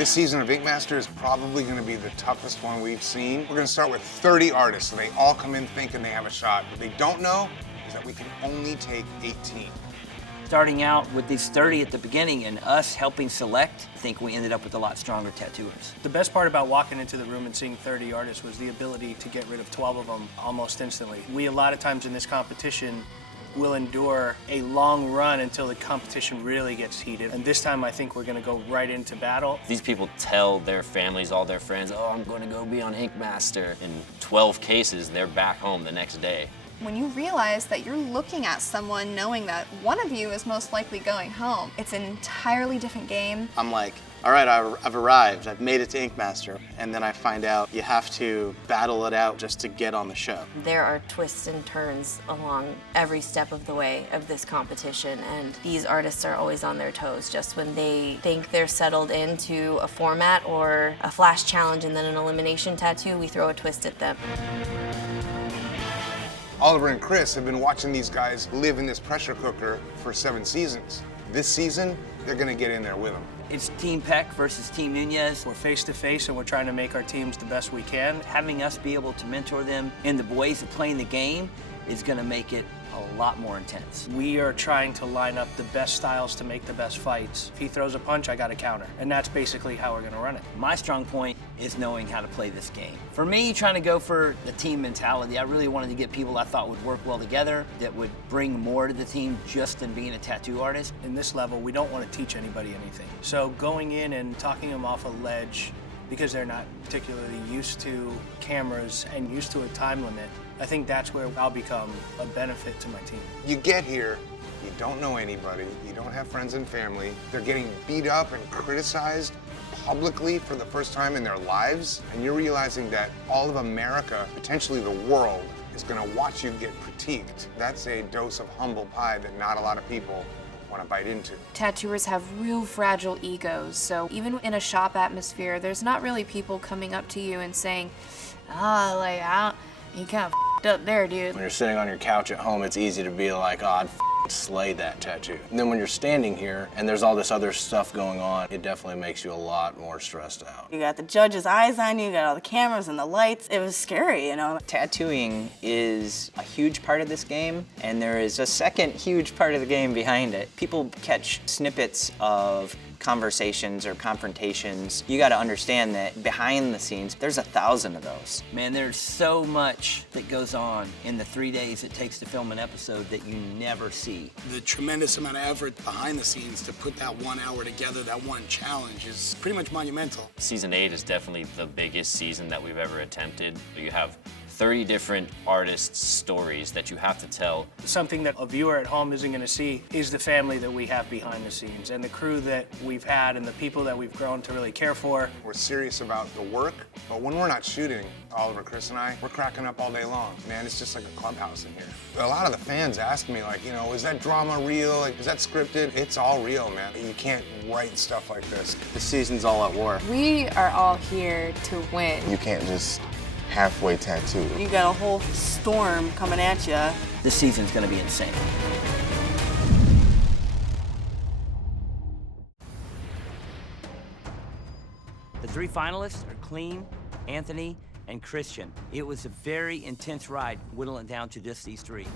This season of Ink Master is probably going to be the toughest one we've seen. We're going to start with 30 artists, so they all come in thinking they have a shot. What they don't know is that we can only take 18. Starting out with these 30 at the beginning and us helping select, I think we ended up with a lot stronger tattooers. The best part about walking into the room and seeing 30 artists was the ability to get rid of 12 of them almost instantly. We, a lot of times in this competition, will endure a long run until the competition really gets heated. And this time I think we're gonna go right into battle. These people tell their families, all their friends, oh, I'm gonna go be on Ink Master. In 12 cases, they're back home the next day. When you realize that you're looking at someone knowing that one of you is most likely going home, it's an entirely different game. I'm like, all right, I've arrived, I've made it to Ink Master, and then I find out you have to battle it out just to get on the show. There are twists and turns along every step of the way of this competition, and these artists are always on their toes. Just when they think they're settled into a format or a flash challenge and then an elimination tattoo, we throw a twist at them. Oliver and Chris have been watching these guys live in this pressure cooker for 7 seasons. This season, they're gonna get in there with them. It's Team Peck versus Team Nunez. We're face to face and we're trying to make our teams the best we can. Having us be able to mentor them in the ways of playing the game is gonna make it a lot more intense. We are trying to line up the best styles to make the best fights. If he throws a punch, I got a counter. And that's basically how we're gonna run it. My strong point is knowing how to play this game. For me, trying to go for the team mentality, I really wanted to get people I thought would work well together, that would bring more to the team just than being a tattoo artist. In this level, we don't want to teach anybody anything. So going in and talking them off a ledge because they're not particularly used to cameras and used to a time limit, I think that's where I'll become a benefit to my team. You get here, you don't know anybody, you don't have friends and family, they're getting beat up and criticized publicly for the first time in their lives, and you're realizing that all of America, potentially the world, is gonna watch you get critiqued. That's a dose of humble pie that not a lot of people want to bite into. Tattooers have real fragile egos, so even in a shop atmosphere, there's not really people coming up to you and saying, you kind of f***ed up there, dude. When you're sitting on your couch at home, it's easy to be like, oh, I'd slay that tattoo. And then when you're standing here and there's all this other stuff going on, it definitely makes you a lot more stressed out. You got the judge's eyes on you, you got all the cameras and the lights. It was scary, you know. Tattooing is a huge part of this game, and there is a second huge part of the game behind it. People catch snippets of conversations or confrontations. You got to understand that behind the scenes, there's 1,000 of those. Man, there's so much that goes on in the 3 days it takes to film an episode that you never see. The tremendous amount of effort behind the scenes to put that 1 hour together, that one challenge, is pretty much monumental. Season 8 is definitely the biggest season that we've ever attempted. You have 30 different artists' stories that you have to tell. Something that a viewer at home isn't going to see is the family that we have behind the scenes and the crew that we've had and the people that we've grown to really care for. We're serious about the work, but when we're not shooting, Oliver, Chris, and I, we're cracking up all day long. Man, it's just like a clubhouse in here. A lot of the fans ask me, like, you know, is that drama real? Like, is that scripted? It's all real, man. You can't write stuff like this. The season's all at war. We are all here to win. You can't just halfway tattoo. You got a whole storm coming at you. This season's gonna be insane. The 3 finalists are Clean, Anthony, and Christian. It was a very intense ride, whittling it down to just these 3.